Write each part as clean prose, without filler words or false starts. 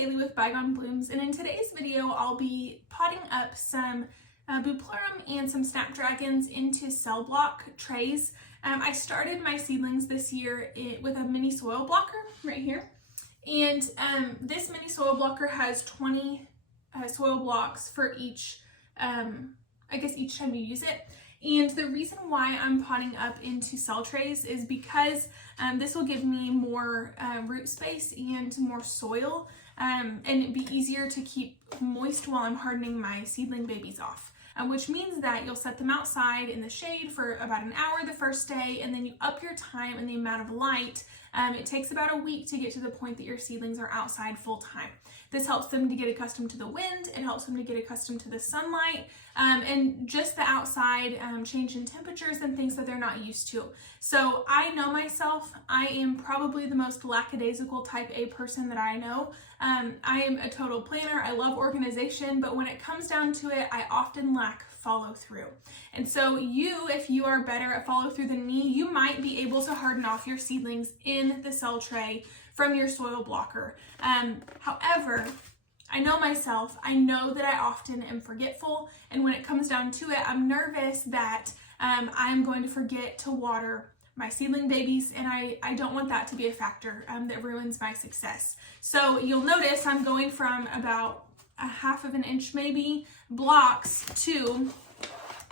Haley with Bygone Blooms, and in today's video I'll be potting up some Bupleurum and some Snapdragons into cell block trays. I started my seedlings this year with a mini soil blocker right here, and this mini soil blocker has 20 soil blocks for each, each time you use it. And the reason why I'm potting up into cell trays is because this will give me more root space and more soil, and it'd be easier to keep moist while I'm hardening my seedling babies off. Which means that you'll set them outside in the shade for about an hour the first day, and then you up your time and the amount of light. It takes about a week to get to the point that your seedlings are outside full time. This helps them to get accustomed to the wind, it helps them to get accustomed to the sunlight, and just the outside change in temperatures and things that they're not used to. So I know myself, I am probably the most lackadaisical type A person that I know. I am a total planner, I love organization, but when it comes down to it, I often lack follow through. And so if you are better at follow through than me, you might be able to harden off your seedlings in the cell tray from your soil blocker. However, I know myself, I know that I often am forgetful, and when it comes down to it, I'm nervous that I'm going to forget to water my seedling babies, and I don't want that to be a factor that ruins my success. So you'll notice I'm going from about a half of an inch maybe blocks to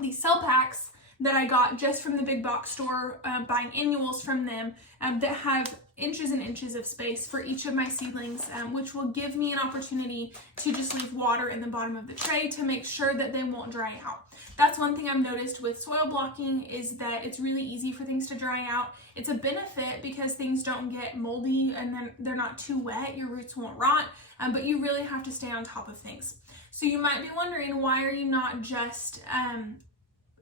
these cell packs that I got just from the big box store, buying annuals from them that have inches and inches of space for each of my seedlings, which will give me an opportunity to just leave water in the bottom of the tray to make sure that they won't dry out. That's one thing I've noticed with soil blocking, is that it's really easy for things to dry out. It's a benefit because things don't get moldy and then they're not too wet, your roots won't rot, but you really have to stay on top of things. So you might be wondering, why are you not just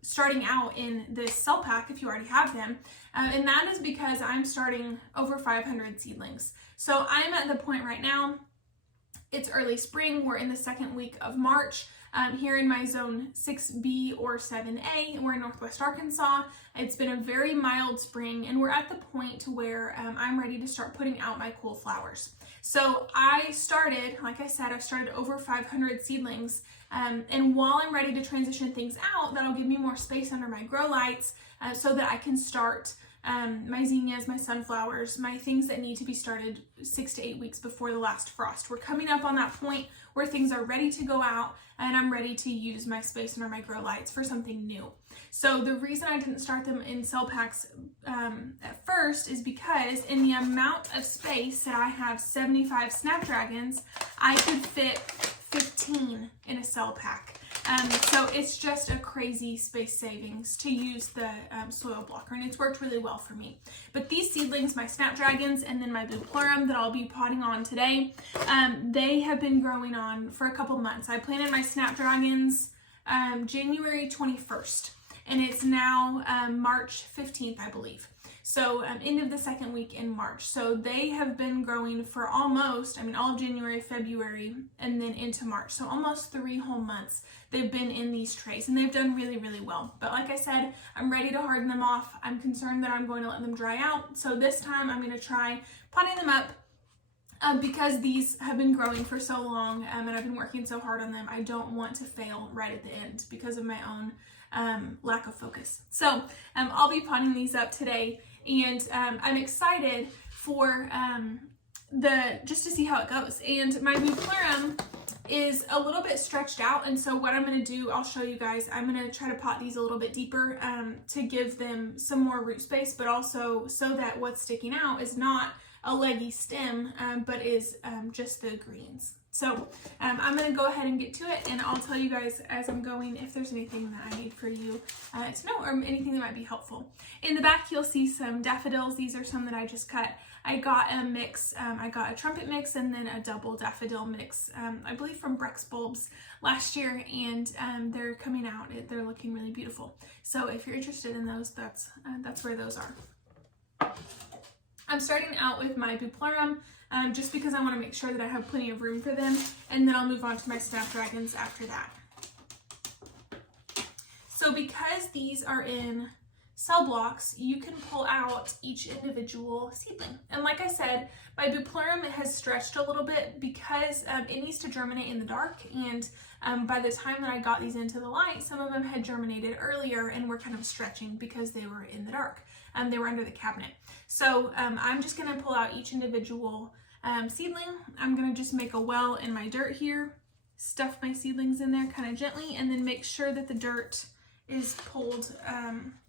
starting out in this cell pack if you already have them? And that is because I'm starting over 500 seedlings. So I'm at the point right now, it's early spring, we're in the second week of March. Here in my zone 6B or 7A, we're in Northwest Arkansas. It's been a very mild spring, and we're at the point where I'm ready to start putting out my cool flowers. So I started, like I said, I've started over 500 seedlings, and while I'm ready to transition things out, that'll give me more space under my grow lights so that I can start my zinnias, my sunflowers, my things that need to be started 6 to 8 weeks before the last frost. We're coming up on that point where things are ready to go out, and I'm ready to use my space under my grow lights for something new. So the reason I didn't start them in cell packs at first is because in the amount of space that I have 75 Snapdragons, I could fit 15 in a cell pack. So it's just a crazy space savings to use the soil blocker, and it's worked really well for me. But these seedlings, my Snapdragons and then my Bupleurum that I'll be potting on today, they have been growing on for a couple months. I planted my Snapdragons January 21st, and it's now March 15th, I believe. So end of the second week in March. So they have been growing for almost, all of January, February, and then into March. So almost 3 whole months they've been in these trays, and they've done really, really well. But like I said, I'm ready to harden them off. I'm concerned that I'm going to let them dry out. So this time I'm going to try potting them up because these have been growing for so long, and I've been working so hard on them. I don't want to fail right at the end because of my own lack of focus. So I'll be potting these up today, and I'm excited for just to see how it goes. And my Bupleurum is a little bit stretched out, and so what I'm going to do, I'll show you guys. I'm going to try to pot these a little bit deeper to give them some more root space, but also so that what's sticking out is not a leggy stem, but is just the greens. So I'm going to go ahead and get to it, and I'll tell you guys as I'm going if there's anything that I need for you to know, or anything that might be helpful. In the back you'll see some daffodils. These are some that I just cut. I got a mix, I got a trumpet mix and then a double daffodil mix, I believe from Brex Bulbs last year, and they're coming out. They're looking really beautiful. So if you're interested in those, that's where those are. I'm starting out with my Bupleurum just because I want to make sure that I have plenty of room for them, and then I'll move on to my Snapdragons after that. So because these are in cell blocks, you can pull out each individual seedling. And like I said, my Bupleurum has stretched a little bit because it needs to germinate in the dark, and by the time that I got these into the light, some of them had germinated earlier and were kind of stretching because they were in the dark. They were under the cabinet. So I'm just going to pull out each individual seedling. I'm going to just make a well in my dirt here, stuff my seedlings in there kind of gently, and then make sure that the dirt is pulled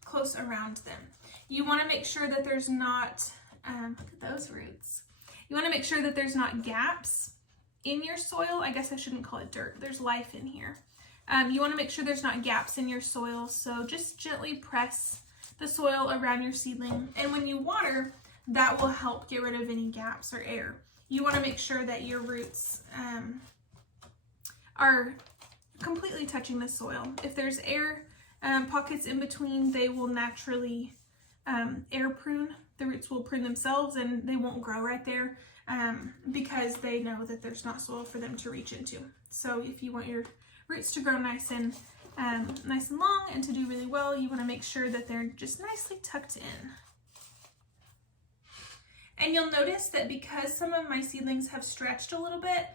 close around them. You want to make sure that there's not, look at those roots. You want to make sure that there's not gaps in your soil. I guess I shouldn't call it dirt. There's life in here. You want to make sure there's not gaps in your soil. So just gently press the soil around your seedling. And when you water, that will help get rid of any gaps or air. You want to make sure that your roots are completely touching the soil. If there's air pockets in between, they will naturally air prune. The roots will prune themselves and they won't grow right there because they know that there's not soil for them to reach into. So if you want your roots to grow nice and long and to do really well, you want to make sure that they're just nicely tucked in. And you'll notice that because some of my seedlings have stretched a little bit,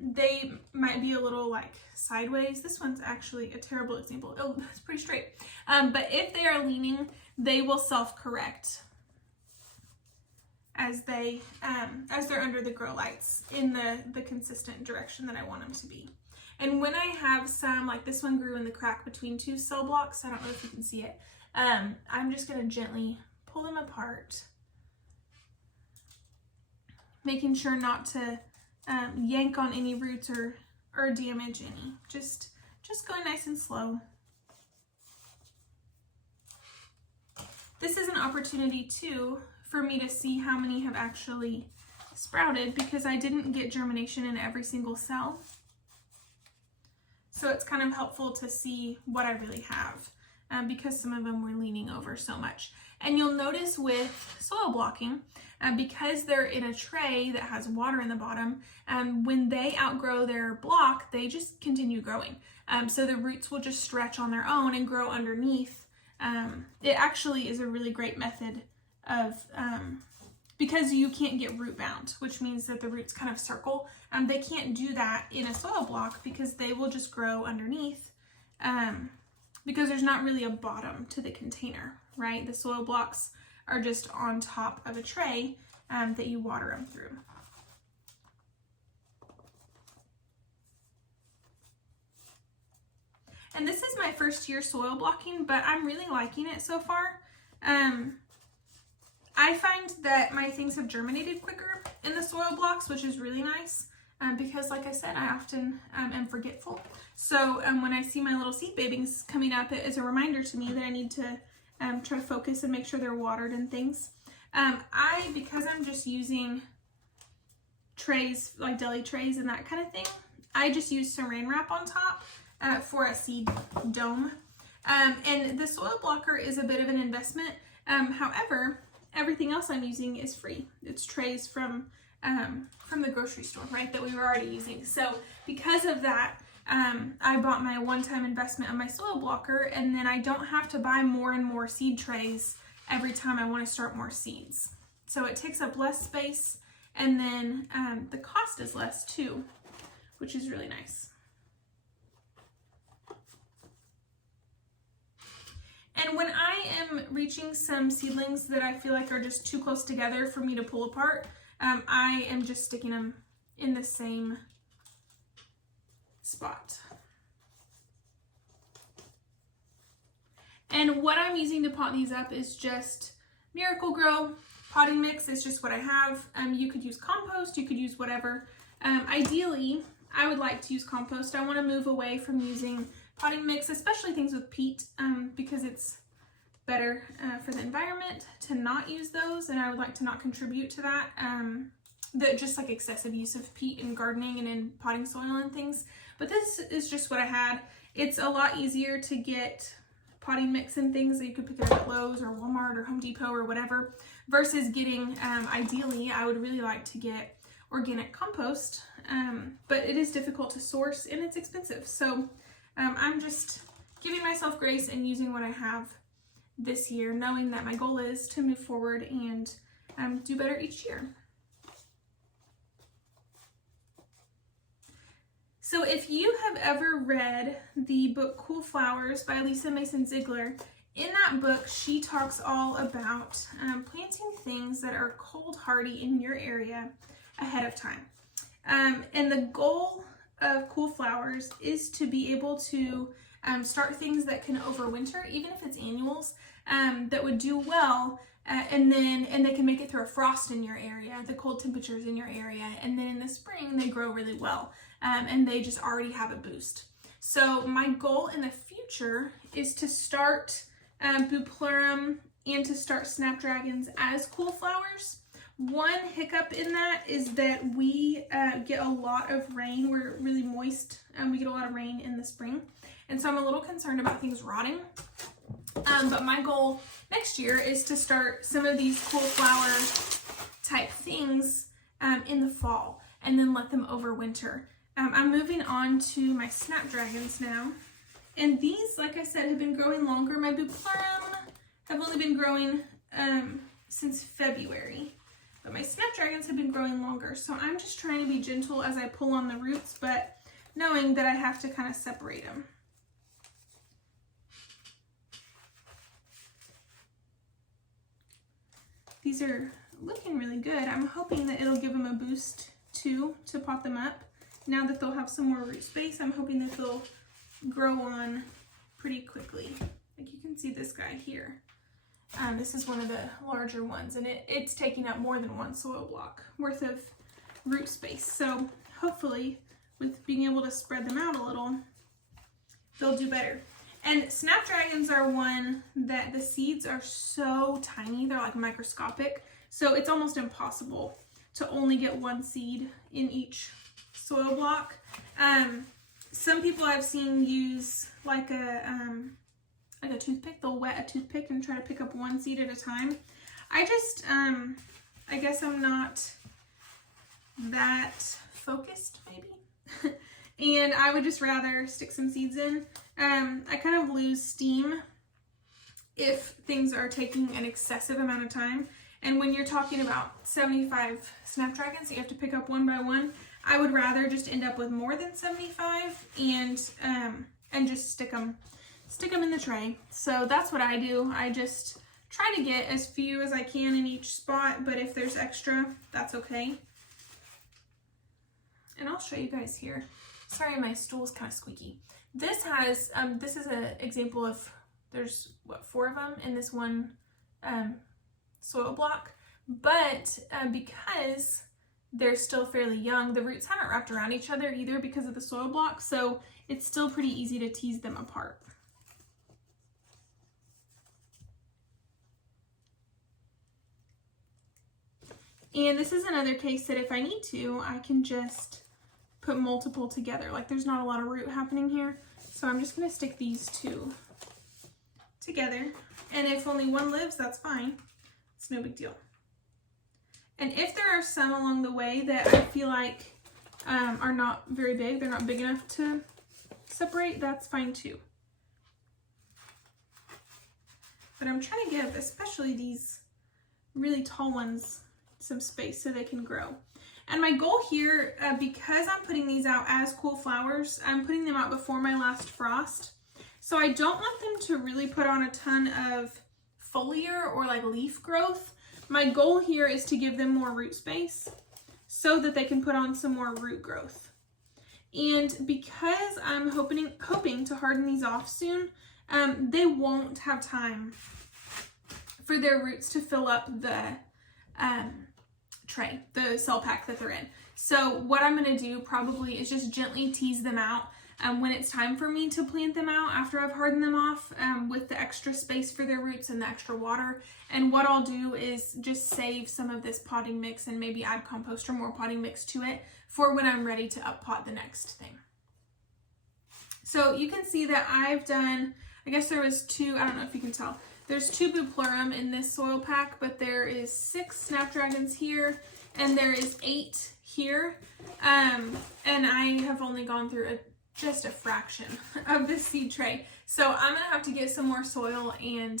they might be a little like sideways. This one's actually a terrible example. Oh, it's pretty straight. But if they are leaning, they will self-correct as they're under the grow lights in the consistent direction that I want them to be. And when I have some, like this one grew in the crack between two cell blocks, I don't know if you can see it, I'm just going to gently pull them apart, making sure not to yank on any roots or damage any. Just going nice and slow. This is an opportunity too for me to see how many have actually sprouted because I didn't get germination in every single cell. So it's kind of helpful to see what I really have because some of them were leaning over so much. And you'll notice with soil blocking, because they're in a tray that has water in the bottom, when they outgrow their block, they just continue growing. So the roots will just stretch on their own and grow underneath. It actually is a really great method of, because you can't get root bound, which means that the roots kind of circle. They can't do that in a soil block because they will just grow underneath because there's not really a bottom to the container, right? The soil blocks are just on top of a tray that you water them through. And this is my first year soil blocking, but I'm really liking it so far. I find that my things have germinated quicker in the soil blocks, which is really nice because like I said, I often am forgetful. So when I see my little seed babies coming up, it is a reminder to me that I need to try to focus and make sure they're watered and things. Because I'm just using trays, like deli trays and that kind of thing, I just use saran wrap on top for a seed dome. And the soil blocker is a bit of an investment. However, everything else I'm using is free. It's trays from the grocery store, right, that we were already using. So because of that, I bought my one-time investment on my soil blocker, and then I don't have to buy more and more seed trays every time I want to start more seeds. So it takes up less space, and then the cost is less too, which is really nice. And when I am reaching some seedlings that I feel like are just too close together for me to pull apart, I am just sticking them in the same spot. And what I'm using to pot these up is just Miracle-Gro potting mix. It's just what I have. You could use compost, you could use whatever. Ideally, I would like to use compost. I want to move away from using potting mix, especially things with peat, because it's better for the environment to not use those, and I would like to not contribute to that. Just like excessive use of peat in gardening and in potting soil and things. But this is just what I had. It's a lot easier to get potting mix and things that you could pick it up at Lowe's or Walmart or Home Depot or whatever, versus getting, ideally, I would really like to get organic compost, but it is difficult to source and it's expensive. So I'm just giving myself grace and using what I have this year, knowing that my goal is to move forward and do better each year. So if you have ever read the book Cool Flowers by Lisa Mason Ziegler, in that book she talks all about planting things that are cold hardy in your area ahead of time. And the goal of Cool Flowers is to be able to start things that can overwinter, even if it's annuals, that would do well, and they can make it through a frost in your area, the cold temperatures in your area, and then in the spring they grow really well, and they just already have a boost. So my goal in the future is to start Bupleurum and to start Snapdragons as Cool Flowers. One hiccup in that is that we get a lot of rain. We're really moist, and we get a lot of rain in the spring, and so I'm a little concerned about things rotting. But my goal next year is to start some of these cool flower type things in the fall, and then let them overwinter. I'm moving on to my Snapdragons now, and these, like I said, have been growing longer. My Bupleurum have only been growing since February, but my Snapdragons have been growing longer. So I'm just trying to be gentle as I pull on the roots, but knowing that I have to kind of separate them. These are looking really good. I'm hoping that it'll give them a boost too to pot them up. Now that they'll have some more root space, I'm hoping that they'll grow on pretty quickly. Like you can see this guy here. This is one of the larger ones, and it's taking up more than one soil block worth of root space. So hopefully with being able to spread them out a little, they'll do better. And Snapdragons are one that the seeds are so tiny, they're like microscopic. So it's almost impossible to only get one seed in each soil block. Some people I've seen use like a toothpick. They'll wet a toothpick and try to pick up one seed at a time. I just, I guess I'm not that focused, maybe. And I would just rather stick some seeds in. I kind of lose steam if things are taking an excessive amount of time. And when you're talking about 75 Snapdragons, you have to pick up one by one. I would rather just end up with more than 75 and just stick them in the tray. So that's what I do. I just try to get as few as I can in each spot, but if there's extra, that's okay. And I'll show you guys here. Sorry, my stool's kind of squeaky. This has, this is an example of, there's what, 4 of them in this one soil block, but because they're still fairly young, the roots haven't wrapped around each other either because of the soil block, so it's still pretty easy to tease them apart. And this is another case that if I need to, I can just put multiple together. Like there's not a lot of root happening here, so I'm just gonna stick these 2 together. And if only one lives, that's fine. It's no big deal. And if there are some along the way that I feel like are not very big, they're not big enough to separate, that's fine too. But I'm trying to give, especially these really tall ones, some space so they can grow. And my goal here, because I'm putting these out as cool flowers, I'm putting them out before my last frost. So I don't want them to really put on a ton of foliar or like leaf growth. My goal here is to give them more root space so that they can put on some more root growth. And because I'm hoping to harden these off soon, they won't have time for their roots to fill up the tray, the cell pack that they're in. So what I'm going to do probably is just gently tease them out when it's time for me to plant them out after I've hardened them off with the extra space for their roots and the extra water. And what I'll do is just save some of this potting mix and maybe add compost or more potting mix to it for when I'm ready to up pot the next thing. So you can see that I've done, I guess there was 2, I don't know if you can tell, there's 2 Bupleurum in this soil pack, but there is 6 Snapdragons here, and there is 8 here. And I have only gone through just a fraction of this seed tray. So I'm gonna have to get some more soil and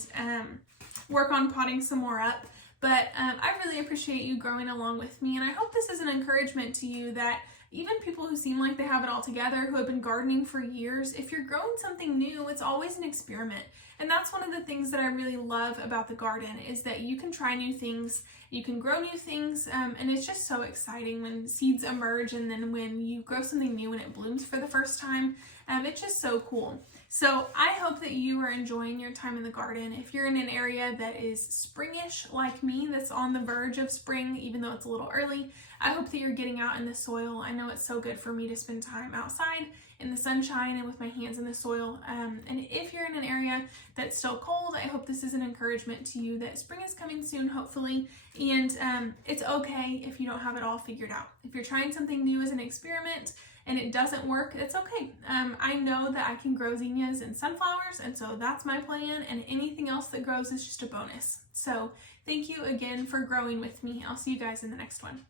work on potting some more up. But I really appreciate you growing along with me, and I hope this is an encouragement to you that even people who seem like they have it all together, who have been gardening for years, if you're growing something new, it's always an experiment. And that's one of the things that I really love about the garden, is that you can try new things, you can grow new things, and it's just so exciting when seeds emerge, and then when you grow something new and it blooms for the first time. It's just so cool. So I hope that you are enjoying your time in the garden. If you're in an area that is springish like me, that's on the verge of spring, even though it's a little early, I hope that you're getting out in the soil. I know it's so good for me to spend time outside in the sunshine and with my hands in the soil. And if you're in an area that's still cold, I hope this is an encouragement to you that spring is coming soon, hopefully. And it's okay if you don't have it all figured out. If you're trying something new as an experiment and it doesn't work, it's okay. I know that I can grow zinnias and sunflowers, and so that's my plan, and anything else that grows is just a bonus. So thank you again for growing with me. I'll see you guys in the next one.